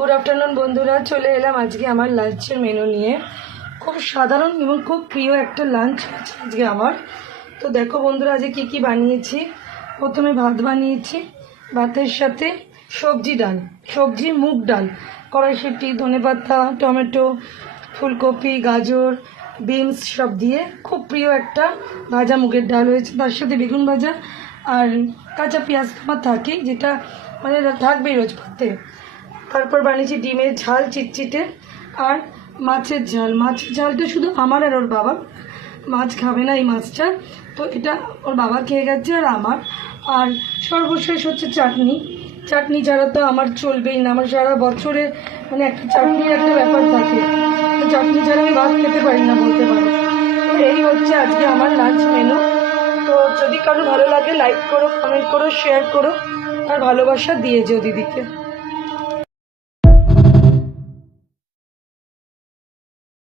Good afternoon বন্ধুরা, চলে এলাম আজকে আমার লাঞ্চের মেনু নিয়ে। খুব সাধারণ এবং খুব প্রিয় একটা লাঞ্চ হচ্ছে আজকে আমার। তো দেখো বন্ধুরা, আজকে কী কী বানিয়েছি। প্রথমে ভাত বানিয়েছি, ভাতের সাথে সবজি মুগ ডাল, কড়াইশুঁটি, ধনেপাতা, টমেটো, ফুলকপি, গাজর, বিনস সব দিয়ে খুব প্রিয় একটা ভাজা মুগের ডাল হয়েছে। তার সাথে বেগুন ভাজা আর কাঁচা পেঁয়াজ আমার থাকেই, যেটা মানে থাকবেই রোজ ভাতে। তারপর বানিয়েছি ডিমের ঝাল চিটচিটে আর মাছের ঝালটা শুধু আমার আর ওর বাবা, মাছ খাবে না এই মাছটা, তো এটা ওর বাবা খেয়ে গেছে আর আমার। আর সর্বশেষ হচ্ছে চাটনি ছাড়া তো আমার চলবেই না। আমার সারা বছরে মানে একটা চাটনির একটা ব্যাপার থাকে, তো চাটনি ছাড়া আমি ভাত খেতে পারি না বলতে পারো। তো এই হচ্ছে আজকে আমার লাঞ্চ মেনু। তো যদি কারো ভালো লাগে লাইক করো, কমেন্ট করো, শেয়ার করো আর ভালোবাসা দিয়ে যেও দিদিকে।